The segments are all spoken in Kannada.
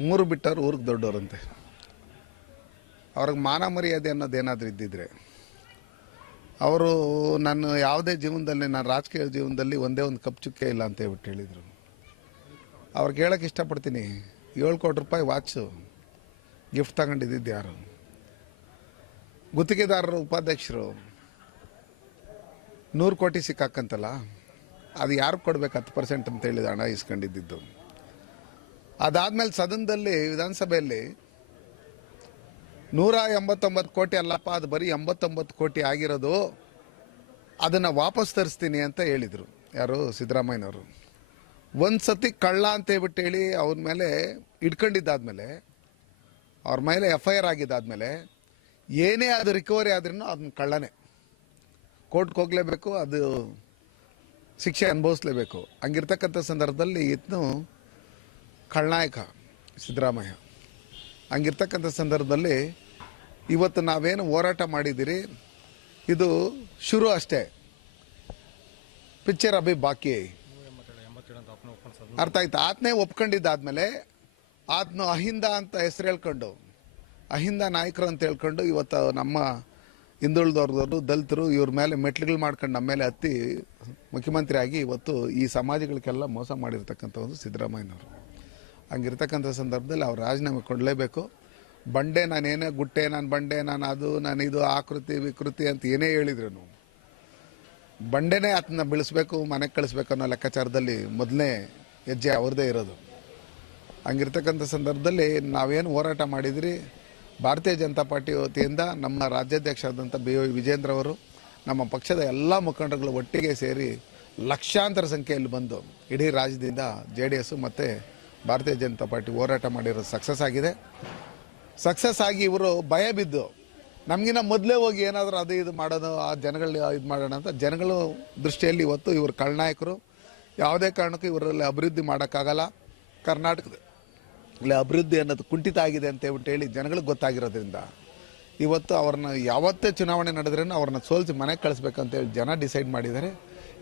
ಮೂರು ಬಿಟ್ಟವ್ರು ಊರಿಗೆ ದೊಡ್ಡವರಂತೆ. ಅವ್ರಿಗೆ ಮಾನ ಮರ್ಯಾದೆ ಅನ್ನೋದು ಇದ್ದಿದ್ರೆ. ಅವರು ನನ್ನ ಯಾವುದೇ ಜೀವನದಲ್ಲಿ ನಾನು ರಾಜಕೀಯ ಜೀವನದಲ್ಲಿ ಒಂದೇ ಒಂದು ಕಪ್ ಚುಕ್ಕೆ ಇಲ್ಲ ಅಂತ ಹೇಳ್ಬಿಟ್ಟು ಹೇಳಿದರು. ಅವ್ರಿಗೆ ಹೇಳೋಕ್ಕೆ ಇಷ್ಟಪಡ್ತೀನಿ. ಏಳು ಕೋಟಿ ರೂಪಾಯಿ ವಾಚು, ಗಿಫ್ಟ್ ತಗೊಂಡಿದ್ದಿದ್ದು ಯಾರು? ಗುತ್ತಿಗೆದಾರರು, ಉಪಾಧ್ಯಕ್ಷರು. ನೂರು ಕೋಟಿ ಸಿಕ್ಕಾಕಂತಲ್ಲ? ಅದು ಯಾರು ಕೊಡ್ಬೇಕು ಹತ್ತು ಪರ್ಸೆಂಟ್ ಅಂತ ಹೇಳಿದ ಹಣ ಇಸ್ಕೊಂಡಿದ್ದು ಅದಾದ್ಮೇಲೆ ಸದನದಲ್ಲಿ, ವಿಧಾನಸಭೆಯಲ್ಲಿ ನೂರ ಎಂಬತ್ತೊಂಬತ್ತು ಕೋಟಿ ಅಲ್ಲಪ್ಪ, ಅದು ಬರೀ ಎಂಬತ್ತೊಂಬತ್ತು ಕೋಟಿ ಆಗಿರೋದು. ಅದನ್ನು ವಾಪಸ್ ತರಿಸ್ತೀನಿ ಅಂತ ಹೇಳಿದರು. ಯಾರು? ಸಿದ್ದರಾಮಯ್ಯನವರು. ಒಂದು ಸತಿ ಕಳ್ಳ ಅಂತ ಹೇಳ್ಬಿಟ್ಟು ಹೇಳಿ ಅವ್ರ ಮೇಲೆ ಇಟ್ಕೊಂಡಿದ್ದಾದ್ಮೇಲೆ, ಅವ್ರ ಮೇಲೆ ಎಫ್ ಐ ಆರ್ ಆಗಿದ್ದಾದ್ಮೇಲೆ, ಏನೇ ಅದು ರಿಕವರಿ ಆದ್ರೂ ಅದನ್ನ ಕಳ್ಳನೇ. ಕೋರ್ಟ್ಗೆ ಹೋಗಲೇಬೇಕು, ಅದು ಶಿಕ್ಷೆ ಅನುಭವಿಸ್ಲೇಬೇಕು. ಹಂಗಿರ್ತಕ್ಕಂಥ ಸಂದರ್ಭದಲ್ಲಿ ಇದ್ನು ಖಳನಾಯಕ ಸಿದ್ದರಾಮಯ್ಯ. ಹಂಗಿರ್ತಕ್ಕಂಥ ಸಂದರ್ಭದಲ್ಲಿ ಇವತ್ತು ನಾವೇನು ಹೋರಾಟ ಮಾಡಿದ್ದೀರಿ? ಇದು ಶುರು ಅಷ್ಟೇ. ಪಿಕ್ಚರ್ ಅಭಿ ಬಾಕಿ. ಅರ್ಥ ಆಯ್ತು? ಆತನೇ ಒಪ್ಕೊಂಡಿದ್ದಾದ್ಮೇಲೆ ಆತನು ಅಹಿಂದ ಅಂತ ಹೆಸರು ಹೇಳ್ಕೊಂಡು, ಅಹಿಂದ ನಾಯಕರು ಅಂತ ಹೇಳ್ಕೊಂಡು ಇವತ್ತು ನಮ್ಮ ಹಿಂದುಳಿದವ್ರದವರು, ದಲಿತರು ಇವ್ರ ಮೇಲೆ ಮೆಟ್ಲುಗಳು ಮಾಡ್ಕೊಂಡು ನಮ್ಮ ಮೇಲೆ ಹತ್ತಿ ಮುಖ್ಯಮಂತ್ರಿ ಆಗಿ ಇವತ್ತು ಈ ಸಮಾಜಗಳಿಗೆಲ್ಲ ಮೋಸ ಮಾಡಿರ್ತಕ್ಕಂಥ ಒಂದು ಸಿದ್ದರಾಮಯ್ಯನವರು. ಹಂಗಿರ್ತಕ್ಕಂಥ ಸಂದರ್ಭದಲ್ಲಿ ಅವ್ರು ರಾಜೀನಾಮೆ ಕೊಡಲೇಬೇಕು. ಬಂಡೆ ನಾನೇನೇ ಗುಟ್ಟೆ, ನಾನು ಬಂಡೆ, ನಾನು ಅದು, ನಾನು ಇದು ಆಕೃತಿ ವಿಕೃತಿ ಅಂತ ಏನೇ ಹೇಳಿದ್ರು ಬಂಡೆನೇ ಅದನ್ನ ಬೆಳೆಸ್ಬೇಕು, ಮನೆಗೆ ಕಳಿಸ್ಬೇಕು ಅನ್ನೋ ಲೆಕ್ಕಾಚಾರದಲ್ಲಿ ಮೊದಲನೇ ಹೆಜ್ಜೆ ಅವ್ರದ್ದೇ ಇರೋದು. ಹಂಗಿರ್ತಕ್ಕಂಥ ಸಂದರ್ಭದಲ್ಲಿ ನಾವೇನು ಹೋರಾಟ ಮಾಡಿದ್ರಿ? ಭಾರತೀಯ ಜನತಾ ಪಾರ್ಟಿ ವತಿಯಿಂದ ನಮ್ಮ ರಾಜ್ಯಾಧ್ಯಕ್ಷರಾದಂಥ ಬಿ ವೈ ವಿಜೇಂದ್ರ ಅವರು ನಮ್ಮ ಪಕ್ಷದ ಎಲ್ಲ ಮುಖಂಡರುಗಳು ಒಟ್ಟಿಗೆ ಸೇರಿ ಲಕ್ಷಾಂತರ ಸಂಖ್ಯೆಯಲ್ಲಿ ಬಂದು ಇಡೀ ರಾಜ್ಯದಿಂದ ಜೆ ಡಿ ಎಸ್ಸು ಮತ್ತು ಭಾರತೀಯ ಜನತಾ ಪಾರ್ಟಿ ಹೋರಾಟ ಮಾಡಿರೋದು ಸಕ್ಸಸ್ ಆಗಿದೆ. ಸಕ್ಸಸ್ ಆಗಿ ಇವರು ಭಯ ಬಿದ್ದು, ನಮಗಿನ್ನ ಮೊದಲೇ ಹೋಗಿ ಏನಾದರೂ ಅದು ಇದು ಮಾಡೋದು, ಆ ಜನಗಳ ಇದು ಮಾಡೋಣ ಅಂತ ಜನಗಳ ದೃಷ್ಟಿಯಲ್ಲಿ ಇವತ್ತು ಇವರು ಕಳ್ನಾಯಕರು ಯಾವುದೇ ಕಾರಣಕ್ಕೂ ಇವರಲ್ಲಿ ಅಭಿವೃದ್ಧಿ ಮಾಡೋಕ್ಕಾಗಲ್ಲ. ಕರ್ನಾಟಕದ ಇಲ್ಲಿ ಅಭಿವೃದ್ಧಿ ಅನ್ನೋದು ಕುಂಠಿತ ಆಗಿದೆ ಅಂತ ಹೇಳ್ಬಿಟ್ಟು ಹೇಳಿ ಜನಗಳಿಗೆ ಗೊತ್ತಾಗಿರೋದ್ರಿಂದ ಇವತ್ತು ಅವ್ರನ್ನ ಯಾವತ್ತೇ ಚುನಾವಣೆ ನಡೆದ್ರೂ ಅವ್ರನ್ನ ಸೋಲಿಸಿ ಮನೆಗೆ ಕಳಿಸ್ಬೇಕಂತೇಳಿ ಜನ ಡಿಸೈಡ್ ಮಾಡಿದ್ದಾರೆ.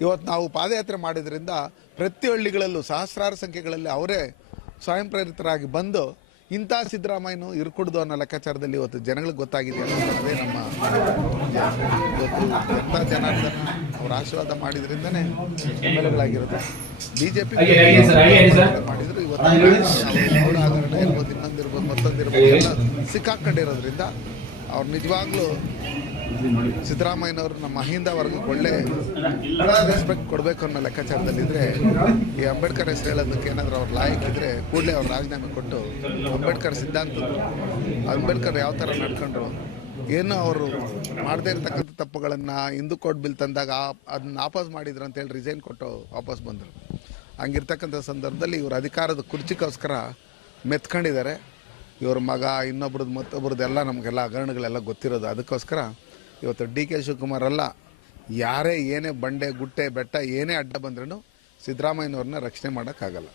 ಇವತ್ತು ನಾವು ಪಾದಯಾತ್ರೆ ಮಾಡಿದ್ರಿಂದ ಪ್ರತಿ ಹಳ್ಳಿಗಳಲ್ಲೂ ಸಹಸ್ರಾರು ಸಂಖ್ಯೆಗಳಲ್ಲಿ ಅವರೇ ಸ್ವಯಂ ಪ್ರೇರಿತರಾಗಿ ಬಂದು ಇಂಥ ಸಿದ್ದರಾಮಯ್ಯನು ಇರ್ಕೊಡ್ದು ಅನ್ನೋ ಲೆಕ್ಕಾಚಾರದಲ್ಲಿ ಇವತ್ತು ಜನಗಳಿಗೆ ಗೊತ್ತಾಗಿದೆ ಅನ್ನೋದೇ ನಮ್ಮ ಇವತ್ತು ಜನತಾ ಜನಾರ್ದನ ಅವ್ರ ಆಶೀರ್ವಾದ ಮಾಡಿದ್ರಿಂದನೇ ಎಂ ಎಲ್ ಜೆ ಪಿ ಮಾಡಿದ್ರು. ಇವತ್ತು ಅವ್ರ ಹಗರಣ ಇರ್ಬೋದು ಇನ್ನೊಂದಿರ್ಬೋದು ಮತ್ತೊಂದಿರ್ಬೋದು ಎಲ್ಲ ಸಿಕ್ಕಾಕೊಂಡಿರೋದ್ರಿಂದ ಅವ್ರು ನಿಜವಾಗ್ಲೂ ಸಿದ್ದರಾಮಯ್ಯನವರು ನಮ್ಮ ಅಹಿಂದ ವರ್ಗಕ್ಕೆ ಒಳ್ಳೆ ರೆಸ್ಪೆಕ್ಟ್ ಕೊಡಬೇಕು ಅನ್ನೋ ಲೆಕ್ಕಾಚಾರದಲ್ಲಿದ್ದರೆ ಈ ಅಂಬೇಡ್ಕರ್ ಹೆಸರು ಹೇಳೋದಕ್ಕೆ ಏನಾದರೂ ಅವ್ರು ಲಾಯಕ್ ಇದ್ದರೆ ಕೂಡಲೇ ಅವ್ರು ರಾಜೀನಾಮೆ ಕೊಟ್ಟು ಅಂಬೇಡ್ಕರ್ ಸಿದ್ಧಾಂತ ಅಂಬೇಡ್ಕರ್ ಯಾವ ಥರ ನಡ್ಕೊಂಡ್ರು? ಏನು ಅವರು ಮಾಡದೇ ಇರತಕ್ಕಂಥ ತಪ್ಪುಗಳನ್ನು ಹಿಂದೂ ಕೋರ್ಟ್ ಬಿಲ್ ತಂದಾಗ ಅದನ್ನ ವಾಪಸ್ ಮಾಡಿದ್ರು ಅಂತೇಳಿ ರಿಸೈನ್ ಕೊಟ್ಟು ವಾಪಸ್ ಬಂದರು. ಹಂಗಿರ್ತಕ್ಕಂಥ ಸಂದರ್ಭದಲ್ಲಿ ಇವರು ಅಧಿಕಾರದ ಕುರ್ಚಿಗೋಸ್ಕರ ಮೆತ್ಕೊಂಡಿದ್ದಾರೆ. ಇವ್ರ ಮಗ ಇನ್ನೊಬ್ರದ್ದು ಮತ್ತೊಬ್ರದ್ದು ಎಲ್ಲ ನಮಗೆಲ್ಲ ಹಗರಣಗಳೆಲ್ಲ ಗೊತ್ತಿರೋದು. ಅದಕ್ಕೋಸ್ಕರ ಇವತ್ತು ಡಿ ಕೆ ಶಿವಕುಮಾರ್ ಅಲ್ಲ, ಯಾರೇ ಏನೇ ಬಂಡೆ, ಗುಟ್ಟೆ, ಬೆಟ್ಟ ಏನೇ ಅಡ್ಡ ಬಂದ್ರೂ ಸಿದ್ದರಾಮಯ್ಯನವ್ರನ್ನ ರಕ್ಷಣೆ ಮಾಡೋಕ್ಕಾಗಲ್ಲ.